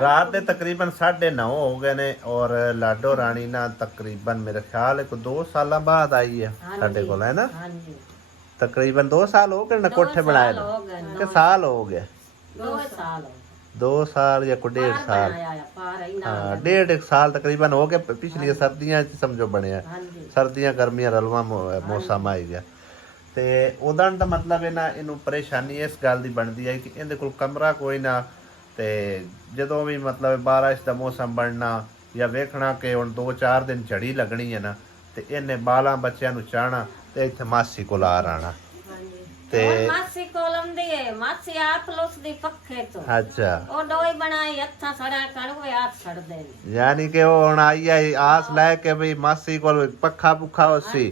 रात के तकरीबन 9:30 हो गए ने और लाडो रानी ना तकरीबन मेरे ख्याल है 2 साल बाद आई है साडे कोल है ना। तकरीबन 2 साल हो गए ना कोठे बनाए के साल हो गए 2 साल या कोई 1.5 साल। हाँ 1.5 साल तकरीबन हो गए। पिछली सर्दियां समझो बने सर्दियां गर्मियां रलवा मौसम आई गया ते उदन दा मतलब है ना इनू परेशानी इस गल दी बनदी है कि इहदे कोल कमरा कोई ना ते जदों भी मतलब बारिश दा मौसम बनना या वेखना कि हुण 2-4 दिन झड़ी लगनी है ना ते इन्हें बालां बच्चों नू चाहना ते इत्थे मासी कोल आ रहना ते मासी कोल आंदी है मासी आप लुसदी पक्खे तो। अच्छा ओ डोई बनाई हत्था सड़ा कड़वे हाथ छड़ दे यानी कि वो हुण आई है आस लै के भई मासी कोल पक्खा पुखा होसी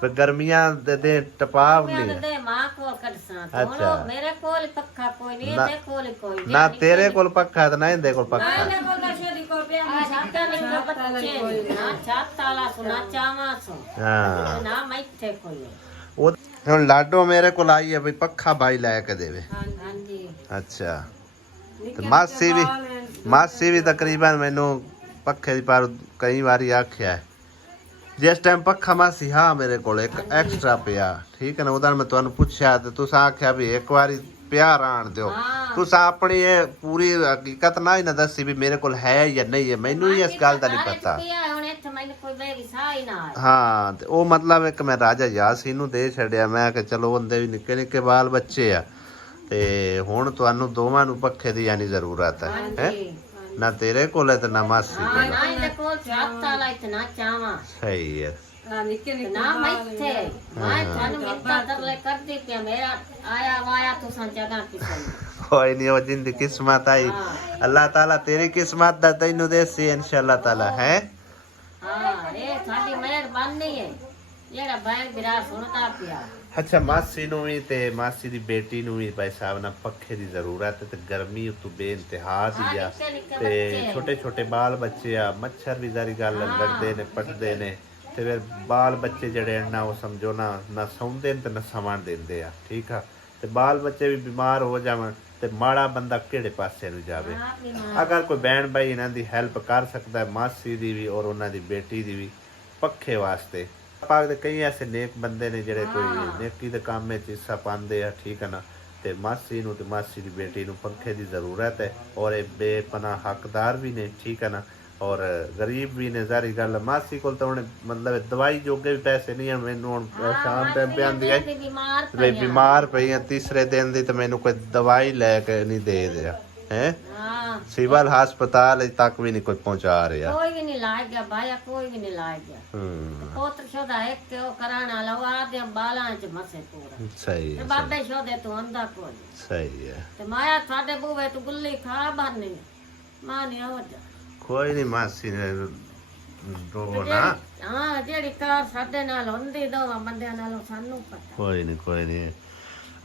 पे गर्मियां दे टपाव नहीं दे मां को कड़सा तो अच्छा मेरे कोल पक्खा कोई नहीं दे कोल कोई ना तेरे कोल पक्खा है ना इंदे कोल पक्खा ना को नशे को पे छाता नहीं बच्चे ना छाताला सुना चावा सो हां ना मैथे कोई वो हुण लाडो मेरे कोल आई है भई पक्खा भाई लै के देवे। हां जी अच्छा ते मासी भी तकरीबन मैनू पक्खे दी पर कई बारी आख्या है जिस टाइम पक्खा मासी हाँ मेरे को एक एक्स्ट्रा पिया ठीक है ना उधर मैं तुहानू पुछया ते तुस आख्या भी एक बारी पिया राण दियो तुस अपनी ये पूरी हकीकत ना ही ना दसी भी मेरे को है या नहीं है मैनू ही इस गल दा नहीं पता। हाँ ते ओ मतलब एक मैं राजा यासीन नू दे छड़िया मैं कि चलो उनदे भी निक्के निक्के बाल बच्चे आ ते हुण तुहानू दोवां नू पक्खे दी यानी जरूरत है ना तेरे कोल है ते ना मासी कोल ना इनदे कोल छाता ला इतना चावा सही है ना मैथे मैं थानू मित्ता तरले कर दी पे मेरा आया वाया तुसा जगह किसे कोई नहीं वो जिंदी किस्मत आई अल्लाह ताला तेरी किस्मत दा तैनू देसी इंशाअल्लाह ताला है। हां ए थाडी मेहरबानी है जेड़ा बैन बिरा सुनता पिया। अच्छा मासी नू भी ते मासी दी बेटी नू भी भाई साहब ना पक्खे दी जरूरत है ते गर्मी उतू बेइंतहा दी आ ते छोटे छोटे बाल बच्चे आ मच्छर भी जारी गल लड़दे ने पटदे ने ते फिर बाल बच्चे जड़े ना वो समझो ना सौंदे ते ना सवण देंदे आ ठीक आ ते बाल बच्चे भी बीमार हो जावन ते माड़ा बंदा केड़े पासे नू जावे। अगर कोई बहन भाई इन्हां दी हेल्प कर सकदा है मासी दी भी और उन्हां दी बेटी दी भी पक्खे वास्ते पाक दे कई ऐसे नेक बंदे ने जेड़े कोई नेकी दे काम में हिस्सा पांदे आ ठीक है ना ते मासी नू ते मासी दी बेटी नू पंखे दी जरूरत है और ये बेपनाह हकदार भी ने ठीक है ना और गरीब भी ने जारी गल मासी कोल तो हुण मतलब दवाई जोगे भी पैसे नहीं है मैनू हुण शाम टाइम पे आंदी है वे बीमार पई है तीसरे दिन दी ते मैनू कोई दवाई लेके नहीं दे दिया है सिविल हस्पताल तक भी नहीं कोई पहुंचा रहा कोई भी नहीं ला गया भाया कोई भी नहीं ला गया पोत्र शोदा एक के ओ कराना लवा दे बालां च मसे पूरा सही है बाबे शोदे तू अंधा कोई सही है ते माया साडे बूवे तू गुल्ली खा भरनी मां नहीं आवत कोई नहीं मासी ने रोना हां जेड़ी कार साडे नाल हुंदी दोवां बंदियां नाल सानू पता कोई नहीं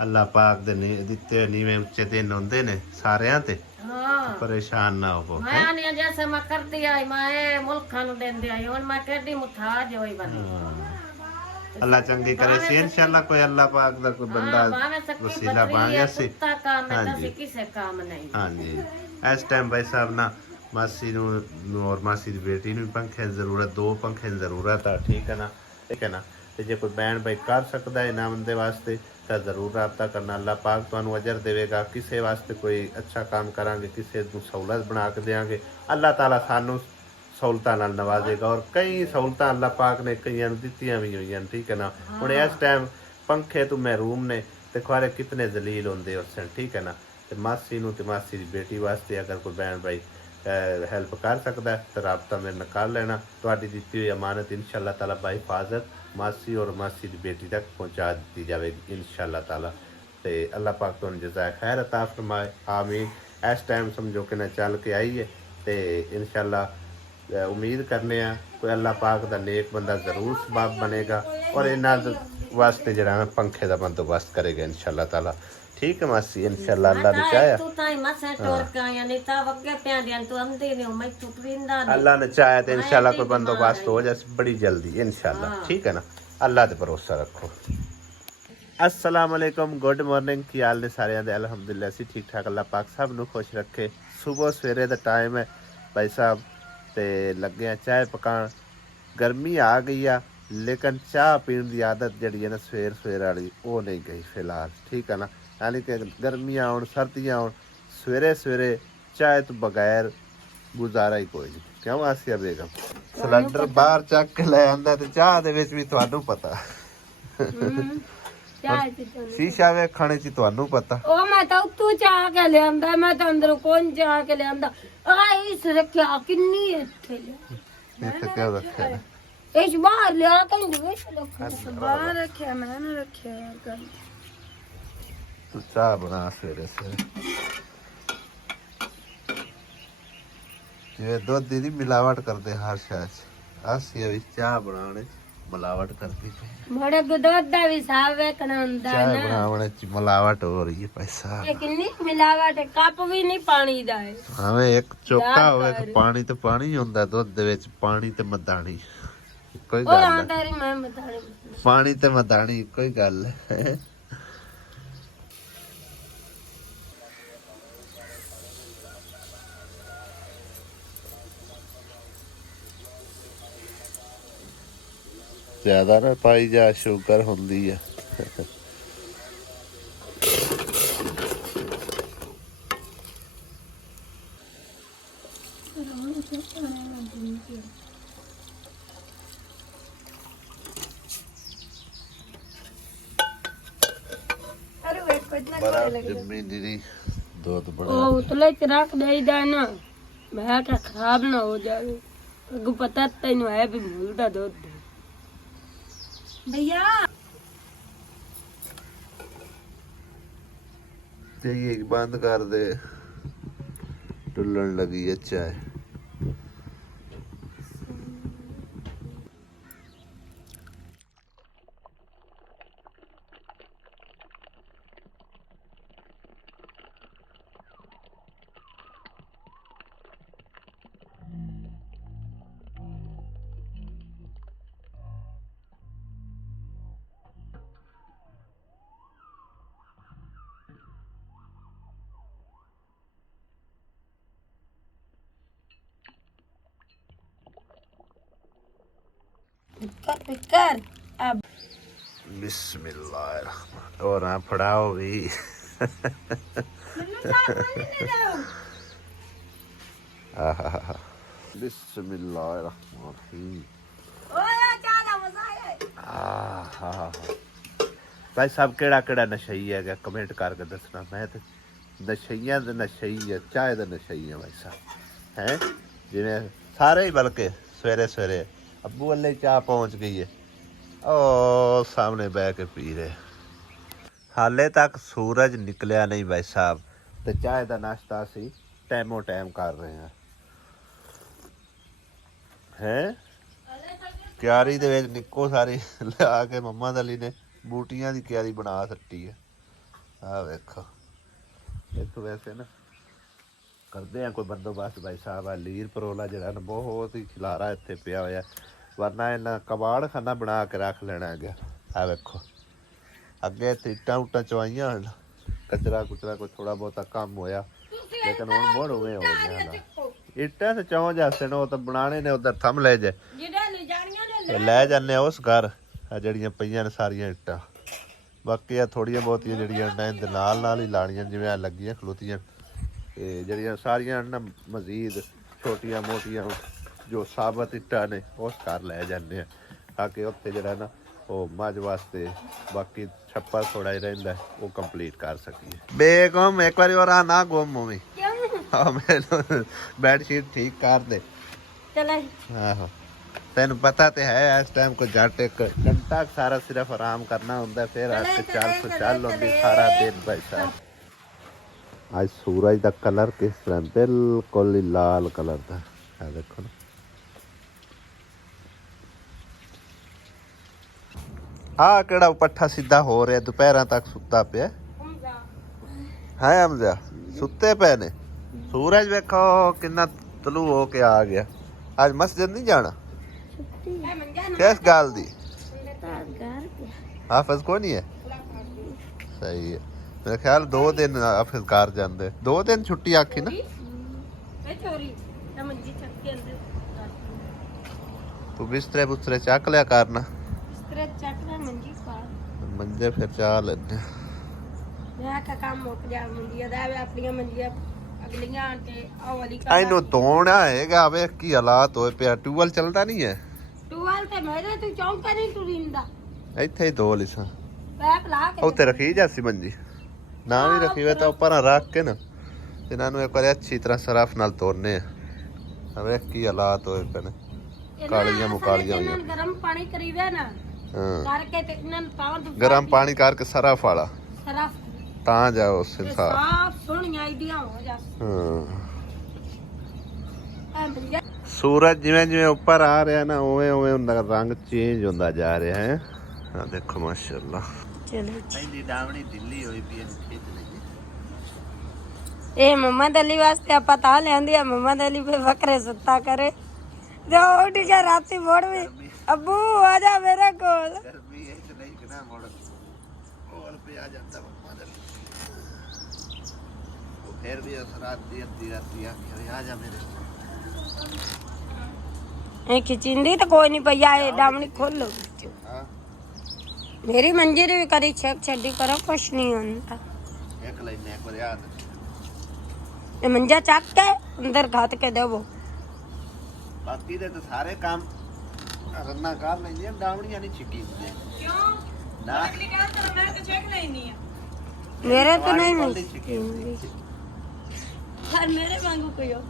अल्लाह पाक दे दिते नीवे उच्चे दिन होंदे ने सारियां ते परेशान ना हो मैं नहीं जैसे मैं करती आई मैं मुल्कां नु देंदी आई हुन मैं केडी मुताज होई बनी अल्लाह चंगी करे सी इंशाअल्लाह कोई अल्लाह पाक दा कोई बंदा वसीला बन गया सी काम है दस किसे काम नहीं। हां जी इस टाइम भाई साहब ना मासी नू और मासी दी बेटी नू पंखे दी जरूरत 2 पंखे दी जरूरत है ठीक है ना ते जे कोई बहन भाई कर सकदा है इनाम दे वास्ते तो जरूर रब्ता करना अल्लाह पाक तुहानू अजर देवेगा किसी वास्ते कोई अच्छा काम करांगे किसी नू सहूलत बना के देंगे अल्लाह ताला सानू सहूलतां नाल नवाजेगा और कई सहूलतां अल्लाह पाक ने कईयां नू दित्तियां भी होईयां ठीक है ना हुण इस टाइम पंखे तो महरूम ने ते खुआरे कितने जलील होंदे उस ठीक है ना ते मासी नू ते मासी दी बेटी वास्ते अगर कोई बहन भाई हेल्प कर सकता है तो रब्ता मेरे नाल कर लेना तुहाडी दित्ती हुई अमानत इंशाअल्लाह ताला बाहिफाजत मासी और मासी की बेटी तक पहुँचा दी जाएगी इंशाअल्लाह ताला ते अल्लाह पाक तुहानू जज़ाए खैर अता फरमाए आमीन। इस टाइम समझो कि ना चल के आई है तो इंशाअल्लाह उम्मीद करने कोई अल्लाह पाक दा नेक बंदा जरूर सबब बनेगा और इन्हां वास्ते जरा पंखे का बंदोबस्त करेगा इंशाअल्लाह ताला ठीक है मासी इंशाअल्लाह अल्लाह ने चाहा तू ताई मसे टोर के आया नहीं ता वगे पे दियां तू आंदी नहीं मैं तू परिंदा अल्लाह ने चाहा तो इंशाअल्लाह कोई बंदोबस्त हो जाए बड़ी जल्दी इंशाअल्लाह ठीक है ना अल्लाह ते भरोसा रखो। अस्सलाम वालेकुम गुड मॉर्निंग की हाल ने सारे दे अल्हम्दुलिल्लाह सी ठीक ठाक अल्लाह पाक सब नु खुश रखे ਸਵੇਰ ਸਵੇਰੇ ਦਾ ਟਾਈਮ ਹੈ ਭਾਈ ਸਾਹਿਬ ਤੇ ਲੱਗੇ ਆ ਚਾਹ ਪਕਾਉਣ। ਗਰਮੀ ਆ ਗਈ ਆ ਲੇਕਿਨ ਚਾਹ ਪੀਣ ਦੀ ਆਦਤ ਜਿਹੜੀ ਹੈ ਨਾ ਸਵੇਰ ਸਵੇਰ ਵਾਲੀ ਉਹ ਨਹੀਂ ਗਈ ਫਿਲਹਾਲ, ਠੀਕ ਹੈ ਨਾ। ਯਾਨੀ ਕਿ ਗਰਮੀਆਂ ਆਉਣ ਸਰਦੀਆਂ ਆਉਣ ਸਵੇਰੇ ਸਵੇਰੇ ਚਾਹ ਤੋਂ ਬਗੈਰ ਗੁਜ਼ਾਰਾ ਹੀ ਕੋਈ ਨਹੀਂ। ਕਿਉਂ ਆਸਿਆ ਬੇਗਮ? ਸਿਲੰਡਰ ਬਾਹਰ ਚੱਕ ਕੇ ਲੈ ਆਂਦਾ ਤੇ ਚਾਹ ਦੇ ਵਿੱਚ ਵੀ ਤੁਹਾਨੂੰ ਪਤਾ ਸ਼ੀਸ਼ਾ ਵੇਖਣ ਚ ਤੁਹਾਨੂੰ ਪਤਾ। ਉਹ ਮੈਂ ਤਾਂ ਉੱਤੋਂ ਚਾਹ ਕੇ ਲਿਆਂਦਾ, ਮੈਂ ਤਾਂ ਅੰਦਰੋਂ ਕੌਣ ਚਾਹ ਕੇ ਲਿਆਂਦਾ। ਇਸ ਰੱਖਿਆ ਕਿੰਨੀ ਇੱਥੇ ਇੱਥੇ ਕਿਉਂ ਰੱਖਿਆ? ਇਸ ਬਾਹਰ ਲਿਆ ਕੇ ਬਾਹਰ ਰੱਖਿਆ, ਮੈਂ ਨਾ ਰੱਖਿਆ ਯਾਰ ਗੱਲ। ਤੂੰ ਚਾਹ ਬਣਾ ਸਵੇਰੇ ਸਵੇਰੇ। ਜਿਵੇਂ ਦੁੱਧ ਦੀ ਮਿਲਾਵਟ ਕਰਦੇ ਹਰ ਸ਼ਾਇਦ ਅਸੀਂ ਵੀ ਚਾਹ ਬਣਾਉਣੇ ਮਿਲਾਵਟ ਕਰਦੀ ਪਈ। ਮੜੇ ਦੁੱਧ ਦਾ ਵੀ ਸਾਫ ਵੇਖਣਾ ਹੁੰਦਾ ਚਾਹ ਨਾ। ਬਣਾਉਣੇ ਚ ਮਿਲਾਵਟ ਹੋ ਰਹੀ ਹੈ ਪੈਸਾ। ਇਹ ਕਿੰਨੀ ਮਿਲਾਵਟ, ਕੱਪ ਵੀ ਨਹੀਂ ਪਾਣੀ ਦਾ ਹੈ। ਭਾਵੇਂ ਇੱਕ ਚੋਕਾ ਹੋਵੇ ਕਿ ਪਾਣੀ ਤੇ ਪਾਣੀ ਹੁੰਦਾ ਦੁੱਧ ਦੇ ਵਿੱਚ, ਪਾਣੀ ਤੇ ਮਦਾਨੀ ਕੋਈ ਉਹ ਗੱਲ ਆਂਦਾ ਰੀ ਮੈਂ ਮਤਾਣੀ ਪਾਣੀ ਤੇ ਮਦਾਨੀ ਕੋਈ ਗੱਲ ਹੈ। ਜ਼ਿਆਦਾ ਨਾ ਪਾਈ ਜਾ, ਸ਼ੂਗਰ ਹੁੰਦੀ ਆ। ਅਰੇ ਵੇਖ ਕਿੰਨਾ ਬੜਾ ਜੰਮੀ ਦੀ ਦੁੱਧ ਬੜਾ ਉਹ ਉਤਲੇ ਚ ਰੱਖ ਦੇਈਦਾ ਨਾ, ਮੈਂ ਕਿਹਾ ਖਰਾਬ ਨਾ ਹੋ ਜਾਵੇ। ਅੱਗੋਂ ਪਤਾ ਤੈਨੂੰ ਹੈ ਵੀ ਮੁੱਲ ਦਾ ਦੁੱਧ ਹੈ। ਭਈਆ ਤੇ ਇਹ ਬੰਦ ਕਰ ਦੇ, ਟੁੱਲਣ ਲੱਗੀ ਹੈ ਚਾਹ। कर अब बिस्मिल्लाह और आप फड़ाओ भी। बिस्मिल्लाहिर्रहमानिर्रहीम। भाई साहब केड़ा केड़ा नशई है कमेंट करके दसना। मैं तो नशइया दे नशई है, चाय दे नशई है भाई साहब हैं जिवें सारे ही, बल्कि सवेरे सवेरे अब्बू वाले चाह पहुंच गई है ओ सामने बह के पी रहे। हाले तक सूरज निकलिया नहीं भाई साहब, तो चाय का नाश्ता असी टाइमों टाइम कर रहे हैं। क्यारी दे विच निक्को सारी लिया के मम्मा दली ने बूटियां दी क्यारी बना सट्टी है। आ वेखो एक वैसे ना करते हैं कोई बंदोबस्त भाई साहब। आ लीर परोला जरा ना बहुत ही खिलारा इत्थे पिया होया, वरना इन्हें कबाड़ खाना बना के रख लेना गया। आ वेखो अगे इट्टां उट्टां चवाइयां हन, कचरा कुचरा कोई थोड़ा बहुता कम होया, लेकिन हुण मुड़ उवें हो गया ना। इट्टां ते चौं जासे ने, तो बनाने ने उधर थम ले जे ले जाने उस घर। आ जड़ियां पईयां ने सारियां इट्टां, बाकी आ थोड़ियां बहुतियां जड़ियां इहदे नाल ही लाणियां जिवें आ लगियां खलोतियां। ते जड़ियां सारियां ना मजीद छोटियां मोटियां जो साबत इट्टां ने उस घर लै जाने, ताकि उत्थे जड़ा ना वो मझ वास्ते बाकी छप्पा थोड़ा ही रहिंदा वो कंप्लीट कर सकीए। बेगम एक बार और ना गुम होवी, मैनू बैडशीट ठीक कर दे। आहो तेन पता तो है इस टाइम को जट एक घंटा सारा सिर्फ आराम करना होंगे, फिर चल होंगी सारा दिन भाई साहब। आज सूरज का कलर किस तरह बिल्कुल ही लाल कलर का है, देखो ना। हाँ केड़ा पट्ठा सीधा हो रहा दोपहर तक सुता पे है हमजा सुते पे ने। सूरज वेखो कितना तलू हो के आ गया। आज मस्जिद नहीं जाना किस गाल दी? हाफिज को नहीं है, सही है। मेरे ख्याल 2 दिन हाफिज घर जाते, 2 दिन छुट्टी आखी ना। ਇਹ ਚੋਰੀ ਤਾਂ ਮੰਜੀ ਚੱਕ ਕੇ ਅੰਦਰ ਤੂੰ ਬਿਸਤਰੇ ਬੁਸਤਰੇ ਚੱਕ ਲਿਆ ਕਰਨਾ ਇਸ ਤਰ੍ਹਾਂ ਚੱਕਣਾ ਮੰਜੀ ਪਾ ਮੰਜੇ ਫਿਰ ਚਾਹ ਲੈਣੇ ਮੈਂ ਕਾ ਕੰਮ ਮੁੱਕ ਜਾ ਮੰਜੀਆਂ ਦਾ ਆਪਣੀਆਂ ਮੰਜੀਆਂ ਅਗਲੀਆਂ ਤੇ ਆਹ ਵਾਲੀ ਇਹਨੂੰ ਧੋਣਾ ਹੈਗਾ ਵੇ ਕੀ ਹਾਲਾਤ ਹੋਏ ਪਿਆ ਟਿਊਬਲ ਚੱਲਦਾ ਨਹੀਂ ਹੈ ਟੂਵਲ ਤੇ ਮੇਰੇ ਤੂੰ ਚੌਂਕਾ ਨਹੀਂ ਟੁਰਿੰਦਾ ਇੱਥੇ ਹੀ ਧੋ ਲਿਸਾਂ ਪੈਪ ਲਾ ਕੇ ਉੱਤੇ ਰੱਖੀ ਜਾਸੀ ਮੰਜੀ ਨਾ ਵੀ ਰੱਖੀ ਵੇ ਤਾਂ ਉੱਪਰ ਰੱਖ ਕੇ ਨਾ ਇਹਨਾਂ ਨੂੰ ਇੱਕ ਵਾਰੀ ਅੱਛੀ ਤਰ੍ਹਾਂ ਸਰਫ ਨਾਲ ਧੋਣੇ ਆ ਵੇ ਕੀ ਹਾਲਾਤ ਹੋਏ ਪਏ ਨੇ ਕਾਲੀਆਂ ਮੁਕਾਲੀਆਂ ਹੋਈਆਂ ਗਰਮ ਪਾਣੀ ਕਰੀਵੇ ਨਾ ਹਾਂ ਕਰਕੇ ਤੇ ਇਹਨਾਂ ਨੂੰ ਤਾਂ ਗਰਮ ਪਾਣੀ ਕਰਕੇ ਸਰਫ ਵਾਲਾ ਸਰਫ ਤਾਂ ਜਾਓ ਉਸ ਇਨਸਾਨ ਸਾਫ ਸੋਹਣੀਆਂ ਆਈਡੀਆਂ ਹੋ ਜਾ ਹਾਂ ਐ ਮੰਜਾ ਸੂਰਜ ਜਿਵੇਂ ਜਿਵੇਂ ਉੱਪਰ ਆ ਰਿਹਾ ਨਾ ਉਵੇਂ ਉਵੇਂ ਉਹਦਾ ਰੰਗ ਚੇਂਜ ਹੁੰਦਾ ਜਾ ਰਿਹਾ ਹੈ ਆ ਦੇਖੋ ਮਾਸ਼ਾਅੱਲਾ ਚਲੋ ਇੰਨੀ ਡਾਵਣੀ ਢਿੱਲੀ ਹੋਈ ਪਈ ਇਹਨੂੰ ਖਿੱਚ ਲਈ ਇਹ ਮੁਹੰਮਦ ਅਲੀ ਵਾਸਤੇ ਆਪਾਂ ਤਾਂ ਲੈਂਦੇ ਆ ਮੁਹੰਮਦ ਅਲੀ पे ਵਕਰੇ ਸੁੱਤਾ ਕਰੇ ਜੋ ਉੱਠ ਕੇ ਰਾਤੀ ਮੋੜ ਵੀ ਅੱਬੂ ਆ ਜਾ ਮੇਰੇ ਕੋਲ ਗਰਮੀ ਹੈ ਤੇ ਨਹੀਂ ਕਿਨਾ ਮੋੜ ਕੋਲ पे आ जाता मदद वो फिर भी उस रात दी अद्धी राती आ जा मेरे ਇਹ ਖਿਚਿੰਦੀ ਤਾਂ ਕੋਈ ਨਹੀਂ ਪਈਆ ਇਹ ਡਾਮਣੀ ਖੋਲੋ हां ਮੇਰੀ ਮੰਜੀ ਦੀ ਵੀ ਕਰੀ ਛੇਕ ਛੱਡੀ ਕਰੋ ਕੁਛ ਨਹੀਂ ਹੁੰਦਾ एक लाइन एक बार याद ਇਹ ਮੰਜਾ ਚੱਕ ਕੇ ਅੰਦਰ ਘਾਤ ਕੇ ਦੇਵੋ बाकी दे तो सारे काम रन्ना कर लेंगे डावणियां नहीं छिकी क्यों ना अगली बार तो मैं तो चेक लेनी है मेरे तो नहीं मिलती हर मेरे वांगू कोई और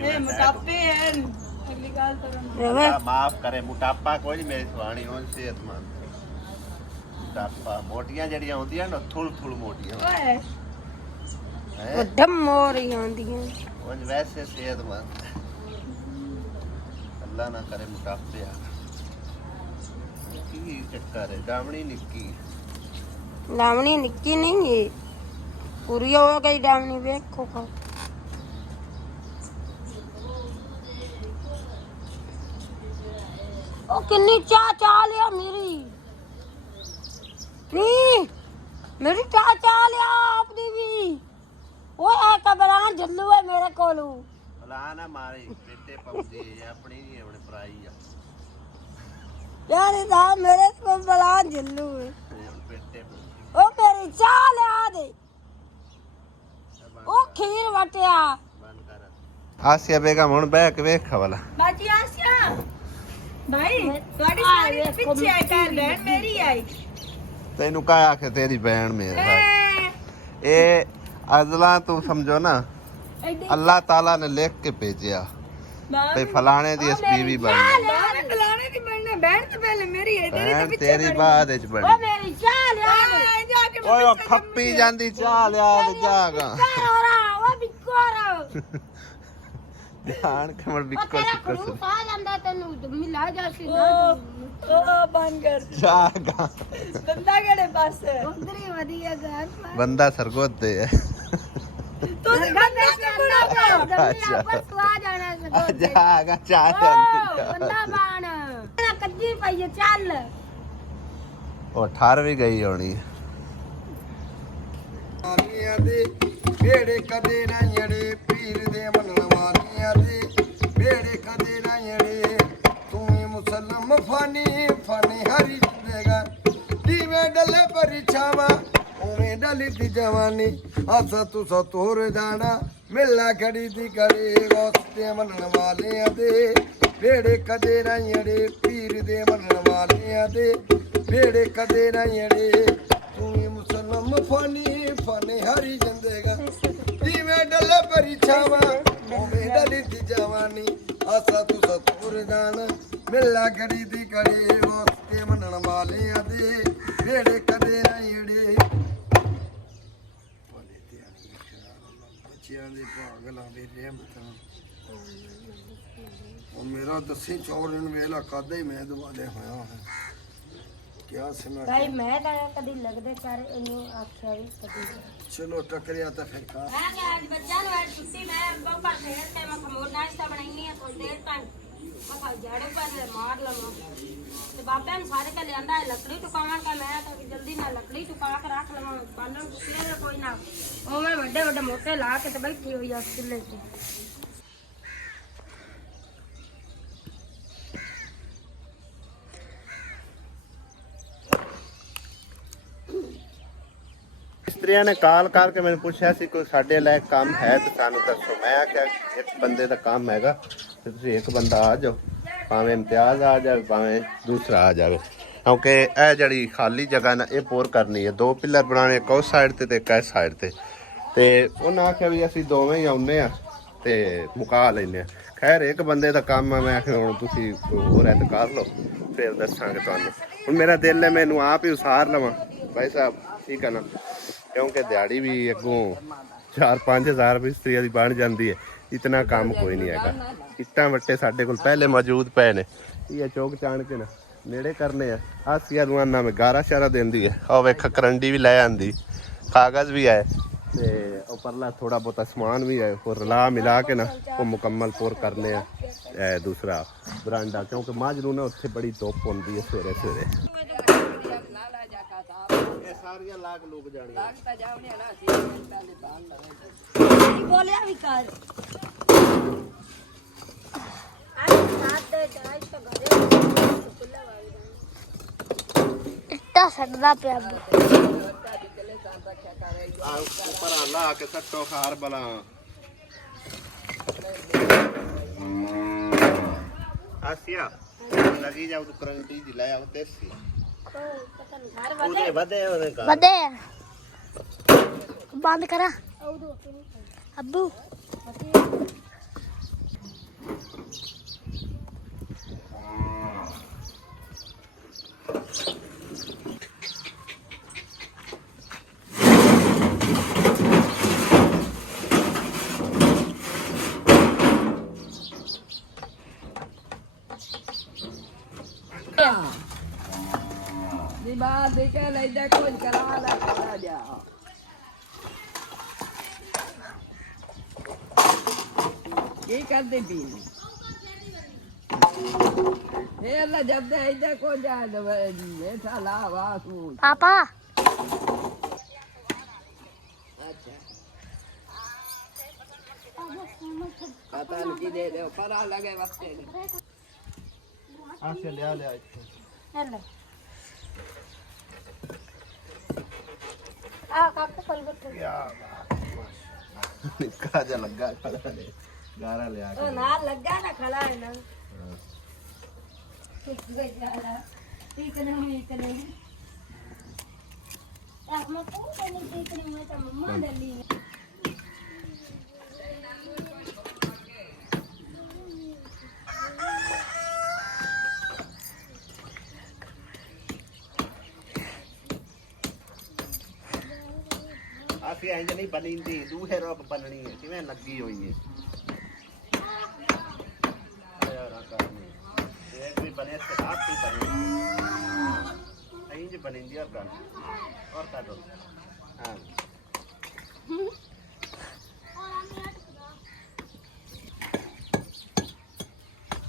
ये मोटापे हैं अगली बार तो माफ करे मोटापा कोई नहीं मेरी स्वाणी हो सेहतमंद मोटापा मोटियां जड़ियां होंदियां ना थुल थुल मोटियां ओए हैं वो दम हो रही होंदी हैं वो वैसे सेहतमंद अल्लाह ना करे मोटापे आ की चक्कर है डावणी निक्की डामनी निक्की नहीं है पूरी हो गई डामनी देखो को ओ किन्नी चाह लिया मेरी नहीं मेरी चाह लिया आपने भी वो है कबरा जल्लू है मेरे कोलू भला ना मारे बेटे पौधे अपनी नहीं अपने पराई आ यार साहब मेरे को बला जल्लू है बेटे ओ मेरी चाह लिया दे ओ खीर वटिया बंद कर आसिया बेगम हुन बैक वेख वाला बाजी आसिया भाई ਤੁਹਾਡੀ ਸਾਰੀ ਪਿੱਛੇ ਆਈ ਕਰ ਬਹਿਣ ਮੇਰੀ ਆਈ ਤੈਨੂੰ ਕਾ ਆਖੇ ਤੇਰੀ ਭੈਣ ਮੇਰੇ ਇਹ ਅਜ਼ਲਾ ਤੂੰ ਸਮਝੋ ਨਾ ਅੱਲਾਹ ਤਾਲਾ ਨੇ ਲਿਖ ਕੇ ਭੇਜਿਆ ਤੇ ਫਲਾਣੇ ਦੀ ਐਸਪੀਵੀ ਬਣ ਫਲਾਣੇ ਦੀ ਬਣਨਾ ਬਹਿਣ ਤੋਂ ਪਹਿਲੇ ਮੇਰੀ ਹੈ ਤੇਰੀ ਤਾਂ ਪਿੱਛੇ ਤੇਰੀ ਬਾਅਦ ਵਿੱਚ ਬਣੀ ਉਹ ਮੇਰੀ ਚਾਹ ਲਿਆ ਜਾ ਕੇ ਓਏ ਉਹ ਖੱਪੀ ਜਾਂਦੀ ਚਾਹ ਲਿਆ ਤੇ ਜਾਗਾ ਉਹ ਬਿਕੋਰ ਧਿਆਨ ਕਮਰ ਉਹ ਬਿੱਕੋ ਤੇਰਾ ਸੁੱਕਰ ਖਰੂ ਖਾ ਜਾਂਦਾ ਤੈਨੂੰ ਮਿਲਾ ਜਾ ਸੀ ਨਾ ਉਹ ਬੰਦ ਕਰ ਜਾਗਾ ਬੰਦਾ ਕਿਹੜੇ ਪਾਸੇ ਉਧਰ ਹੀ ਵਧੀਆ ਘਰ ਬੰਦਾ ਸਰਗੋਦੇ ਹੈ ਤੂੰ ਬੰਦਾ ਕਰਨਾ ਅੱਛਾ। ਪਰ ਤੂੰ ਆ ਜਾਣਾ ਸਕੋ ਜਾਗਾ ਚਾਹ ਬੰਦਾ ਬਾਣ ਨਾ ਕੱਜੀ ਪਈ ਚੱਲ ਉਹ ਠਾਰ ਵੀ ਗਈ ਹੋਣੀ ਵਾਲੀਆਂ ਦੇ ਵੇੜੇ ਕਦੇ ਨਾ ਜੜੇ ਪੀਰ ਦੇ ਮੰਨਣ ਵਾਲੀਆਂ ਦੇ ਵੇੜੇ ਕਦੇ ਨਾ ਜੜੇ ਤੂੰ ਹੀ ਮੁਸਲਮ ਫਾਨੀ ਹਰੀ ਜਿੰਦੇਗਾ ਦੀਵੇਂ ਡੱਲੇ ਪਰਿਛਾਵਾ ਉਵੇਂ ਡਲੀ ਦੀ ਜਵਾਨੀ ਆਸਾ ਤੂੰ ਸਤੋਰ ਜਾਣਾ ਮਿਲਣਾ ਖੜੀ ਦੀ ਕਰੇ ਵਾਸਤੇ ਮੰਨਣ ਵਾਲਿਆਂ ਦੇ ਵੇੜੇ ਕਦੇ ਨਾ ਜੜੇ ਪੀਰ ਦੇ ਮੰਨਣ ਵਾਲਿਆਂ ਦੇ ਵੇੜੇ ਕਦੇ ਨਾ ਜੜੇ ਤੂੰ ਹੀ ਮੁਸਲਮ ਫਾਨੀ ਹਰੀ ਜਿੰਦੇਗਾ ਦੀਵੇਂ ਡੱਲੇ ਪਰਿਛਾਵਾ ਉਵੇਂ ਡਲੀ ਦੀ ਜਵਾਨੀ ਆਸਾ ਤੂੰ ਸਤੋਰ ਜਾਣਾ ਮਿਲਣਾ ਖੜੀ ਦੀ ਕਰੇ ਵਾਸਤੇ ਮੰਨਣ ਵਾਲਿਆਂ ਦੇ ਵੇੜੇ ਕਦੇ ਨਾ ਜੜੇ ਬੱਚਿਆਂ ਦੇ ਭਾਗਲਾਂ ਦੇ ਰਹਿਮਤਾਂ ਉਹ ਮੇਰਾ ਦੱਸੀ ਚੌਰਨ ਵੇਲਾ ਕਾਦਾ ਹੀ ਮੈਂ ਦਵਾਲੇ ਹੋਇਆ ਹੈ ਕਿਆ ਸਮਝ ਭਾਈ ਮੈਂ ਤਾਂ ਕਦੀ ਲੱਗਦੇ ਚਾਰੇ ਇਹਨੂੰ ਆਖਿਆ ਵੀ ਕਦੀ ਚਲੋ ਟੱਕਰਿਆ ਤਾਂ ਫਿਰ ਕਾ ਮੈਂ ਕਿਹਾ ਅੱਜ ਬੱਚਾ ਨੂੰ ਅੱਜ ਛੁੱਟੀ ਮੈਂ ਬੰਪਰ ਫੇਰ ਤੇ ਮੈਂ ਖਮੋਰ ਨਾਸ਼ਤਾ ਬਣਾਈਨੀ ਆ ਕੋਈ ਦੇਰ ਤੱਕ ਮੈਂ ਝਾੜੂ ਪਰ ਮਾਰ ਲਵਾਂ ਤੇ ਬਾਬਿਆਂ ਨੇ ਸਾਰੇ ਕੇ ਲਿਆਂਦਾ ਹੈ ਲੱਕੜੀ ਟੁਕਾਉਣ ਦਾ ਮੈਂ ਤਾਂ ਜਲਦੀ ਨਾਲ ਲੱਕੜੀ ਟੁਕਾ ਕੇ ਰੱਖ ਲਵਾਂ ਬਾਲਣ ਕੁੱਤੇ ਕੋਈ ਨਾ ਉਹ ਮੈਂ ਵੱਡੇ ਵੱਡੇ ਮੋਟੇ ਲਾ ਕੇ ਤੇ ਬੈਠੀ ਹੋਈ ਆ ਚੁੱਲ੍ਹੇ ਤੇ ਮਿਸਤਰੀਆਂ ਨੇ ਕਾਲ ਕਰਕੇ ਮੈਨੂੰ ਪੁੱਛਿਆ ਸੀ ਕੋਈ ਸਾਡੇ ਲਈ ਕੰਮ ਹੈ ਤੇ ਸਾਨੂੰ ਦੱਸੋ। ਮੈਂ ਆਖਿਆ ਇੱਕ ਬੰਦੇ ਦਾ ਕੰਮ ਹੈਗਾ ਤੇ ਤੁਸੀਂ ਇੱਕ ਬੰਦਾ ਆ ਜਾਓ, ਭਾਵੇਂ ਇਮਤਿਆਜ਼ ਆ ਜਾਵੇ ਭਾਵੇਂ ਦੂਸਰਾ ਆ ਜਾਵੇ, ਕਿਉਂਕਿ ਇਹ ਜਿਹੜੀ ਖਾਲੀ ਜਗ੍ਹਾ ਨਾ ਇਹ ਪੋਰ ਕਰਨੀ ਹੈ। 2 ਪਿੱਲਰ ਬਣਾਉਣੇ, ਇੱਕ ਉਸ ਸਾਈਡ ਤੇ ਇੱਕ ਇਸ ਸਾਈਡ ਤੇ ਉਹਨਾਂ ਆਖਿਆ ਵੀ ਅਸੀਂ ਦੋਵੇਂ ਹੀ ਆਉਂਦੇ ਆ ਤੇ ਮੁਕਾ ਲੈਂਦੇ ਆ। ਖੈਰ ਇੱਕ ਬੰਦੇ ਦਾ ਕੰਮ ਆ, ਮੈਂ ਆਖਿਆ ਹੁਣ ਤੁਸੀਂ ਹੋਰ ਐਤ ਕਰ ਲਓ ਫਿਰ ਦੱਸਾਂਗੇ ਤੁਹਾਨੂੰ। ਹੁਣ ਮੇਰਾ ਦਿਲ ਹੈ ਮੈਨੂੰ ਆਪ ਹੀ ਉਸਾਰ ਲਵਾਂ ਭਾਈ ਸਾਹਿਬ, ਠੀਕ ਹੈ ਨਾ, ਕਿਉਂਕਿ ਦਿਹਾੜੀ ਵੀ ਅੱਗੋਂ 4-5 ਹਜ਼ਾਰ ਮਿਸਤਰੀਆਂ ਦੀ ਬਣ ਜਾਂਦੀ ਹੈ। ਇਤਨਾ ਕੰਮ ਕੋਈ ਨਹੀਂ ਹੈਗਾ। ਇੱਟਾਂ ਵੱਟੇ ਸਾਡੇ ਕੋਲ ਪਹਿਲੇ ਮੌਜੂਦ ਪਏ ਨੇ, ਇਹ ਚੌਕ ਚਾਣ ਕੇ ਨਾ ਨੇੜੇ ਕਰਨੇ ਆ। ਆਸੀਆ ਦੁਆਨਾ ਮੈਂ ਗਾਰਾ ਸ਼ਾਰਾ ਦਿੰਦੀ ਹੈ। ਉਹ ਵੇਖ ਕਰੰਡੀ ਵੀ ਲੈ ਆਂਦੀ, ਕਾਗਜ਼ ਵੀ ਹੈ ਤੇ ਉੱਪਰਲਾ ਥੋੜਾ ਬਹੁਤਾ ਸਮਾਨ ਵੀ ਹੈ। ਹੋਰ ਰਲਾ ਮਿਲਾ ਕੇ ਨਾ ਉਹ ਮੁਕੰਮਲ ਪੋਰ ਕਰਨੇ ਆ ਦੂਸਰਾ ਬਰਾਂਡਾ, ਕਿਉਂਕਿ ਮਾਝ ਨੂੰ ਨਾ ਉੱਥੇ ਬੜੀ ਧੁੱਪ ਹੁੰਦੀ ਹੈ ਸਵੇਰੇ ਸਵੇਰੇ। ਇਹ ਸਾਰੀਆਂ ਲਾਗ ਲੂਕ ਜਾਣੀਆਂ ਲਾਗ ਤਾਂ ਜਾਵਣੀਆਂ ਨਾ ਸੀ ਪਹਿਲੇ ਬਾਲ ਲਵੇ ਬੋਲਿਆ ਵੀ ਕਰ ਅੱਜ ਸਾਥ ਦੇ ਜਾਇ ਤਾਂ ਘਰੇ ਖੁੱਲਾ ਵਾਲੀ ਇੱਟਾ ਛੱਡਦਾ ਪਿਆ ਆ ਉੱਪਰ ਲਾ ਕੇ ਸੱਟੋ ਖਾਰ ਬਲਾ ਆਸੀਆ ਲਗੀ ਜਾਉ ਕਰੰਟੀ ਦੀ ਲੈ ਆਉ ਦੇਸੀ ਉਹਦੇ ਵਧੇ ਬੰਦ ਕਰਾ ਅੱਬੂ ਬਾਹਰ ਦੇ ਕੇ ਲੈਦਾ ਕੁਝ ਕਰਾ ਲੈ ਕਰਾ ਜਾ ਕੀ ਕਰਦੇ ਵੀ ਇਹ ਅੱਲਾ ਜਬ ਦੇ ਇਹਦਾ ਕੋ ਜਾ ਦਵੇ ਬੈਠਾ ਲਾ ਵਾਸੂ ਪਾਪਾ ਅੱਛਾ ਪਤਾ ਨਹੀਂ ਦੇ ਦੇ ਪਰਾ ਲਗੇ ਵਕਤੇ ਆਸੀਆ ਲਿਆ ਇੱਥੇ ਹੈਲੋ ਆ ਕੱਪ ਕੋਲ ਬੈਠੋ ਨਿੱਕਾ ਜਿਹਾ ਲੱਗਾ ਖੜਾ ਨੇ ਗਾਰਾ ਲਿਆ ਉਹ ਨਾਲ ਲੱਗਾ ਨਾ ਖੜਾ ਹੈ ਨਾ ਠੀਕ ਹੈ ਠੀਕ ਨਹੀਂ ਮੈਂ ਤੂੰ ਨਹੀਂ ਠੀਕ ਨਹੀਂ ਮੈਂ ਤਾਂ ਮੰਮਾ ਡੱਲੀ ਆਸੀ ਇੰਜ ਨਹੀਂ ਬਣੀਂਦੀ, ਦੂਹੇ ਰੋਕ ਬਣਨੀ ਹੈ। ਕਿਵੇਂ ਲੱਗੀ ਹੋਈ ਹੈ ਯਾਰ ਕਰਨੀ ਇਹ ਵੀ ਬਣੇ ਤੇ ਆਪ ਹੀ ਬਣੇ ਇੰਜ ਬਣੀਂਦੀ ਆ ਗੱਲ ਔਰ ਕਾ ਦੋ ਹਾਂ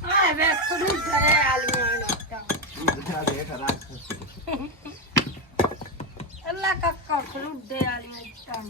ਆ ਵੇ ਖੁਦ ਗਏ ਆਲੀਆਂ ਨੇ ਤਾਂ ਦੂਜਾ ਦੇਖ ਰੱਖ ਅੱਲਾ ਕੱਕਾ ਖੁਦ ਦੇ ਆਲੀਆਂ ਤਾਂ